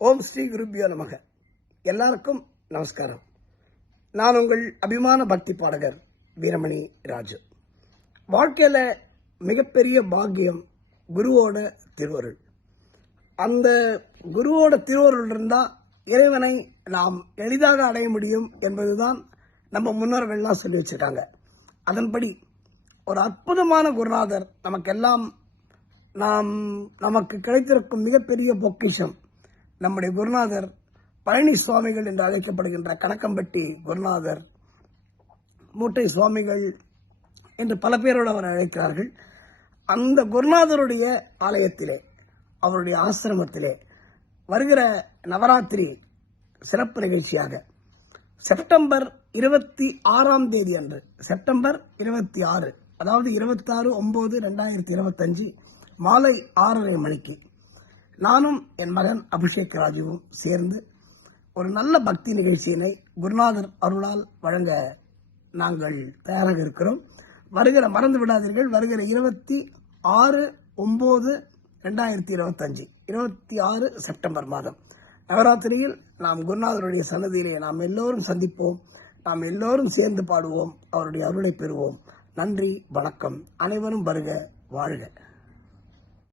ஓம் ஸ்ரீ குருபியோ நமக. எல்லாருக்கும் நமஸ்காரம். நான் உங்கள் அபிமான பக்தி பாடகர் வீரமணி ராஜு. வாழ்க்கையில மிகப்பெரிய பாக்கியம் குருவோட திருவருள். அந்த குருவோட திருவருள் இருந்தா இறைவனை நாம் எளிதாக அடைய முடியும் என்பதுதான் நம்ம முன்னோர்கள்லாம் சொல்லி வச்சிருக்காங்க. அதன்படி ஒரு அற்புதமான குருநாதர் நமக்கெல்லாம் நமக்கு கிடைத்திருக்கும் மிகப்பெரிய பொக்கிஷம் நம்முடைய குருநாதர் பழனி சுவாமிகள் என்று அழைக்கப்படுகின்ற கணக்கம்பட்டி குருநாதர், மூட்டை சுவாமிகள் என்று பல பேரோடு அவர் அழைக்கிறார்கள். அந்த குருநாதருடைய ஆலயத்திலே, அவருடைய ஆசிரமத்திலே வருகிற நவராத்திரி சிறப்பு நிகழ்ச்சியாக செப்டம்பர் 26 அன்று, செப்டம்பர் 26, அதாவது 26/9/2025 மாலை 6:30 மணிக்கு நானும் என் மகன் அபிஷேக் ராஜுவும் சேர்ந்து ஒரு நல்ல பக்தி நிகழ்ச்சியினை குருநாதர் அருளால் வழங்க நாங்கள் தயாராக இருக்கிறோம். மறந்து விடாதீர்கள், வருகிற 26/9/2025 26 செப்டம்பர் மாதம் நவராத்திரியில் நாம் குருநாதருடைய சன்னதியிலே நாம் எல்லோரும் சந்திப்போம். நாம் எல்லோரும் சேர்ந்து பாடுவோம், அவருடைய அருளை பெறுவோம். நன்றி, வணக்கம். அனைவரும் வருக, வாழ்க.